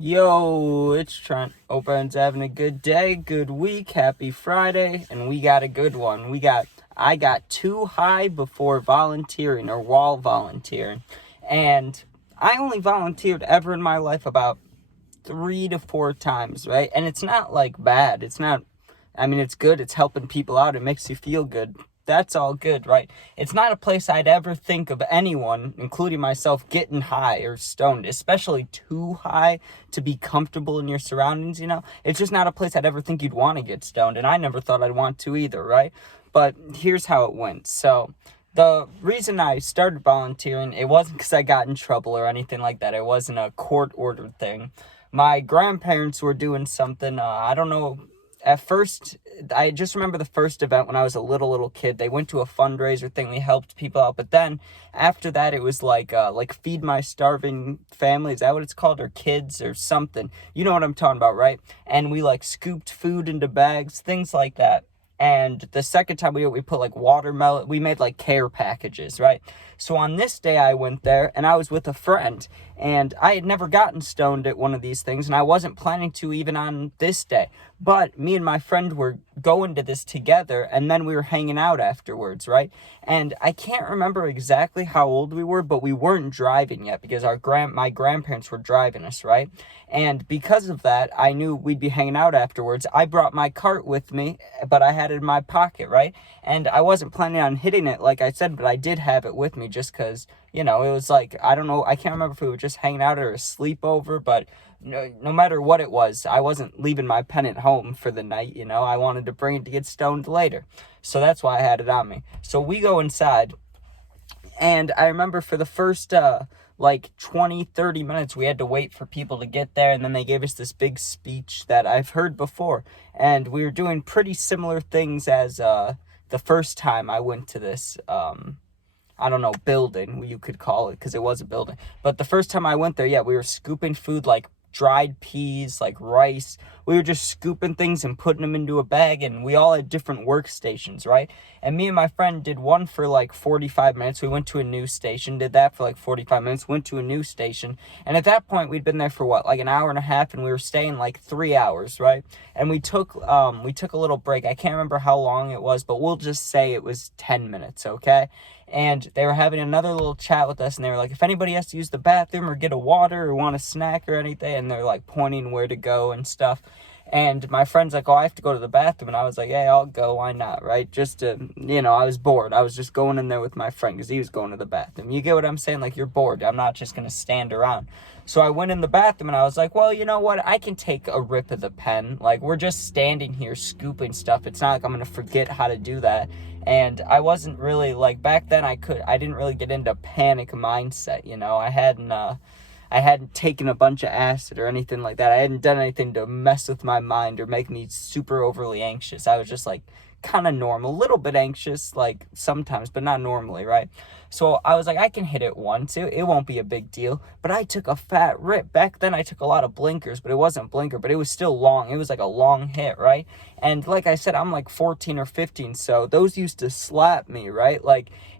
Yo, it's Trent. Hope everyone's having a good day, good week, happy Friday, and we got a good one. I got too high before volunteering or while volunteering, and I only volunteered ever in my life about 3 to 4 times, right? And it's not like bad. It's good. It's helping people out. It makes you feel good. That's all good, right? It's not a place I'd ever think of anyone, including myself, getting high or stoned, especially too high to be comfortable in your surroundings, It's just not a place I'd ever think you'd want to get stoned, and I never thought I'd want to either, right? But here's how it went. So the reason I started volunteering, it wasn't because I got in trouble or anything like that. It wasn't a court-ordered thing. My grandparents were doing something, I don't know. At first, I just remember the first event when I was a little kid. They went to a fundraiser thing. We helped people out. But then after that, it was like Feed My Starving Family. Is that what it's called? Or Kids or something. You know what I'm talking about, right? And we scooped food into bags, things like that. And the second time we put watermelon, we made care packages, right? So on this day I went there and I was with a friend, and I had never gotten stoned at one of these things, and I wasn't planning to even on this day. But me and my friend were going to this together, and then we were hanging out afterwards, right? And I can't remember exactly how old we were, but we weren't driving yet because my grandparents were driving us, right? And because of that, I knew we'd be hanging out afterwards. I brought my cart with me, but I had it in my pocket, right? And I wasn't planning on hitting it, like I said, but I did have it with me just because, it was I don't know, I can't remember if we were just hanging out or a sleepover, but no matter what it was, I wasn't leaving my pen at home for the night, I wanted to bring it to get stoned later. So that's why I had it on me. So we go inside, and I remember for the first 20-30 minutes we had to wait for people to get there, and then they gave us this big speech that I've heard before, and we were doing pretty similar things as the first time I went to this I don't know, building, you could call it, because it was a building. But the first time I went there, yeah, we were scooping food like dried peas, like rice. We were just scooping things and putting them into a bag, and we all had different workstations, right? And me and my friend did one for 45 minutes. We went to a news station, did that for 45 minutes, went to a news station. And at that point, we'd been there for an hour and a half, and we were staying 3 hours, right? And we took a little break. I can't remember how long it was, but we'll just say it was 10 minutes, okay? And they were having another little chat with us, and they were like, if anybody has to use the bathroom or get a water or want a snack or anything, and they're pointing where to go and stuff. And my friend's like, oh, I have to go to the bathroom. And I was like, hey, I'll go. Why not, right? Just to, I was bored. I was just going in there with my friend because he was going to the bathroom. You get what I'm saying? You're bored. I'm not just going to stand around. So I went in the bathroom, and I was like, well, you know what? I can take a rip of the pen. we're just standing here scooping stuff. It's not like I'm going to forget how to do that. And I wasn't really, back then I didn't really get into panic mindset, I hadn't taken a bunch of acid or anything like that. I hadn't done anything to mess with my mind or make me super overly anxious. I was just kind of normal, a little bit anxious, sometimes, but not normally, right? So I was like, I can hit it once. It won't be a big deal. But I took a fat rip. Back then I took a lot of blinkers, but it wasn't blinker, but it was still long. It was a long hit, right? And like I said, I'm 14 or 15, so those used to slap me, right?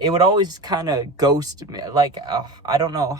It would always kind of ghost me. I don't know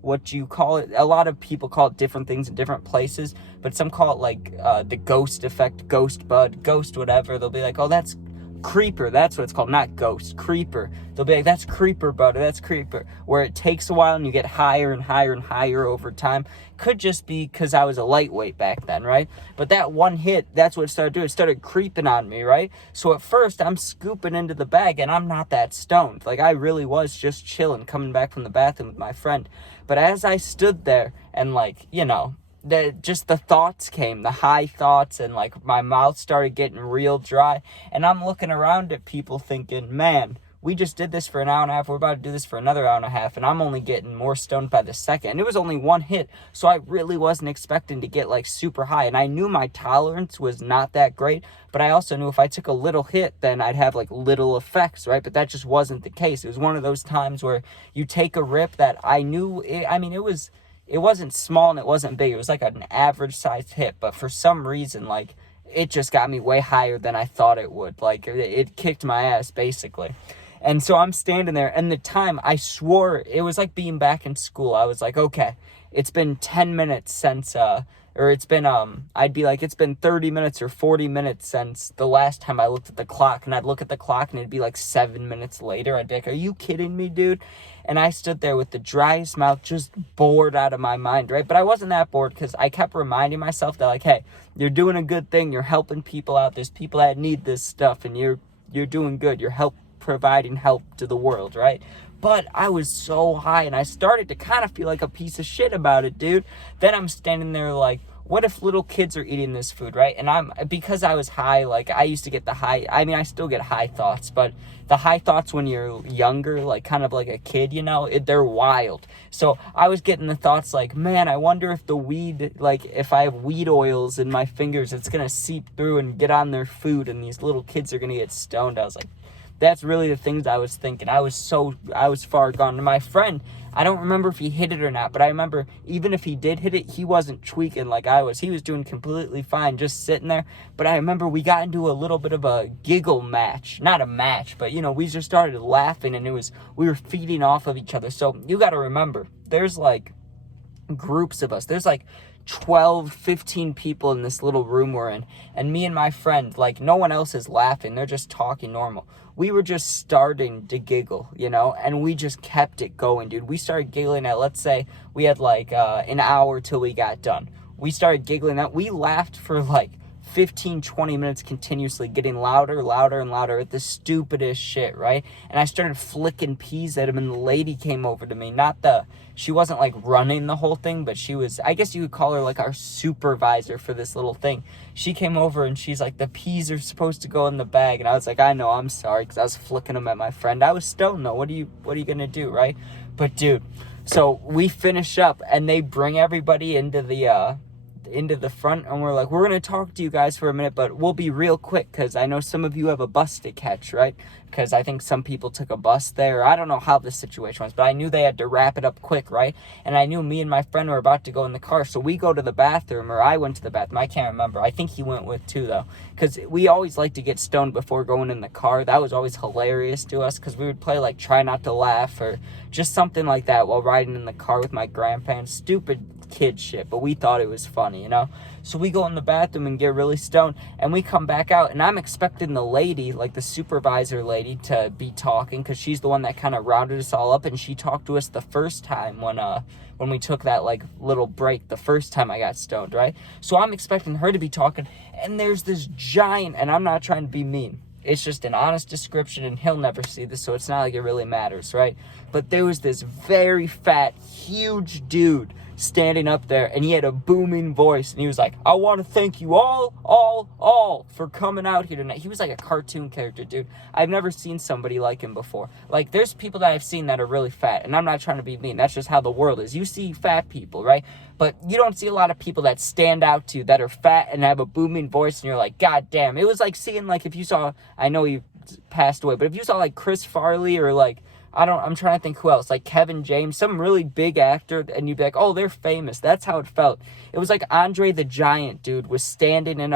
what you call it. A lot of people call it different things in different places, but some call it the ghost effect, ghost bud, ghost whatever. They'll be like, oh, that's creeper. That's what it's called, not ghost, creeper. They'll be like, that's creeper bud, that's creeper, where it takes a while and you get higher and higher and higher over time. Could just be because I was a lightweight back then, right? But that one hit, that's what it started doing. It started creeping on me, right? So at first I'm scooping into the bag, and I'm not that stoned. I really was just chilling, coming back from the bathroom with my friend. But as I stood there and the thoughts came, the high thoughts, and my mouth started getting real dry, and I'm looking around at people thinking, man, we just did this for an hour and a half, we're about to do this for another hour and a half, and I'm only getting more stoned by the second. And it was only one hit, so I really wasn't expecting to get super high, and I knew my tolerance was not that great, but I also knew if I took a little hit, then I'd have little effects, right? But that just wasn't the case. It was one of those times where you take a rip that I knew, it wasn't small and it wasn't big. It was an average sized hit, but for some reason, it just got me way higher than I thought it would. It kicked my ass, basically. And so I'm standing there, and the time, I swore, it was like being back in school. I was like, okay, it's been 10 minutes since, or it's been, I'd be like, it's been 30 minutes or 40 minutes since the last time I looked at the clock. And I'd look at the clock and it'd be like 7 minutes later. I'd be like, are you kidding me, dude? And I stood there with the driest mouth, just bored out of my mind, right? But I wasn't that bored because I kept reminding myself that, like, hey, you're doing a good thing. You're helping people out. There's people that need this stuff, and you're doing good. You're providing help to the world, right? But I was so high, and I started to kind of feel like a piece of shit about it, dude. Then I'm standing there like, what if little kids are eating this food, right? And because I was high, like, I used to get I still get high thoughts, but the high thoughts when you're younger, like, kind of like a kid, they're wild. So I was getting the thoughts like, man, I wonder if the weed, like, if I have weed oils in my fingers, it's gonna seep through and get on their food, and these little kids are gonna get stoned. I was like, that's really the things I was thinking. I was far gone. And my friend, I don't remember if he hit it or not, but I remember even if he did hit it, he wasn't tweaking like I was. He was doing completely fine, just sitting there. But I remember we got into a little bit of a giggle match. Not a match, but, we just started laughing, and we were feeding off of each other. So you got to remember, there's like groups of us. There's like 12, 15 people in this little room we're in. And me and my friend, like, no one else is laughing. They're just talking normal. We were just starting to giggle, and we just kept it going, dude. We started giggling at, let's say, we had like an hour till we got done. We started giggling that. We laughed for like 15, 20 minutes continuously, getting louder, louder, and louder at the stupidest shit, right? And I started flicking peas at him, and the lady came over to me. She wasn't like running the whole thing, but she was, I guess you could call her like our supervisor for this little thing. She came over and she's like, the peas are supposed to go in the bag. And I was like, I know, I'm sorry, because I was flicking them at my friend. I was stoned though. What are you gonna do, right? But dude, so we finish up and they bring everybody into the front, and we're like, we're going to talk to you guys for a minute, but we'll be real quick because I know some of you have a bus to catch, right? Because I think some people took a bus there. I don't know how the situation was, but I knew they had to wrap it up quick, right? And I knew me and my friend were about to go in the car, so we go to the bathroom, or I went to the bathroom. I can't remember. I think he went with too, though, because we always like to get stoned before going in the car. That was always hilarious to us because we would play like Try Not to Laugh or just something like that while riding in the car with my grandparents. Stupid kid shit, but we thought it was funny, So we go in the bathroom and get really stoned, and we come back out, and I'm expecting the lady, like the supervisor lady, to be talking, because she's the one that kind of rounded us all up, and she talked to us the first time when we took that like little break the first time I got stoned, right? So I'm expecting her to be talking, and there's this giant, and I'm not trying to be mean, it's just an honest description, and he'll never see this, so it's not like it really matters, right? But there was this very fat, huge dude standing up there, and he had a booming voice, and he was like, I want to thank you all for coming out here tonight. He was like a cartoon character, dude. I've never seen somebody like him before. Like, there's people that I've seen that are really fat, and I'm not trying to be mean. That's just how the world is. You see fat people, right? But you don't see a lot of people that stand out to you that are fat and have a booming voice, and you're like, God damn. It was like seeing, like, if you saw, I know he passed away, but if you saw, like, Chris Farley or, like, I'm trying to think who else, like Kevin James, some really big actor, and you'd be like, oh, they're famous. That's how it felt. It was like Andre the Giant, dude, was standing in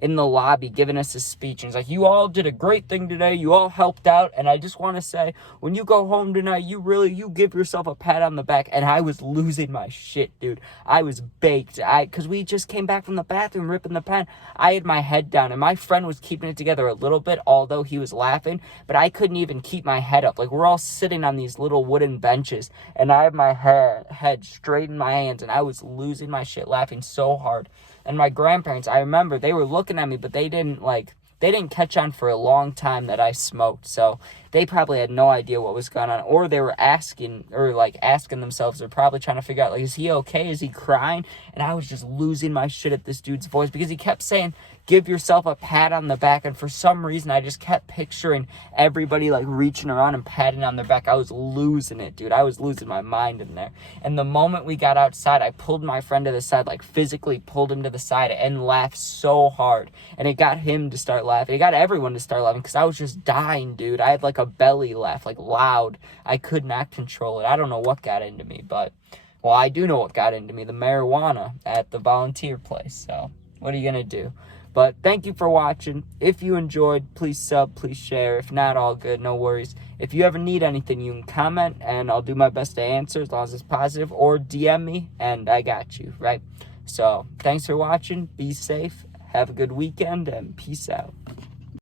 in the lobby giving us a speech, and he's like, you all did a great thing today. You all helped out, and I just want to say, when you go home tonight, you give yourself a pat on the back. And I was losing my shit, dude. I was baked. Because we just came back from the bathroom ripping the pen. I had my head down, and my friend was keeping it together a little bit, although he was laughing, but I couldn't even keep my head up. Like, we're all sitting on these little wooden benches, and I have my head straight in my hands, and I was losing my shit laughing so hard. And my grandparents, I remember, they were looking at me, but they didn't catch on for a long time that I smoked, so they probably had no idea what was going on, or they were asking themselves, they're probably trying to figure out, like, is he okay? Is he crying? And I was just losing my shit at this dude's voice, because he kept saying, give yourself a pat on the back, and for some reason, I just kept picturing everybody, like, reaching around and patting on their back. I was losing it, dude. I was losing my mind in there. And the moment we got outside, I pulled my friend to the side, like, physically pulled him to the side, and laughed so hard, and it got him to start laughing. It got everyone to start laughing, because I was just dying, dude. I had, like, a belly laugh, like, loud. I could not control it. I don't know what got into me, but, well, I do know what got into me, the marijuana at the volunteer place, so what are you gonna do? But thank you for watching. If you enjoyed, please sub, please share. If not, all good, no worries. If you ever need anything, you can comment, and I'll do my best to answer as long as it's positive, or DM me, and I got you, right? So, thanks for watching. Be safe. Have a good weekend, and peace out.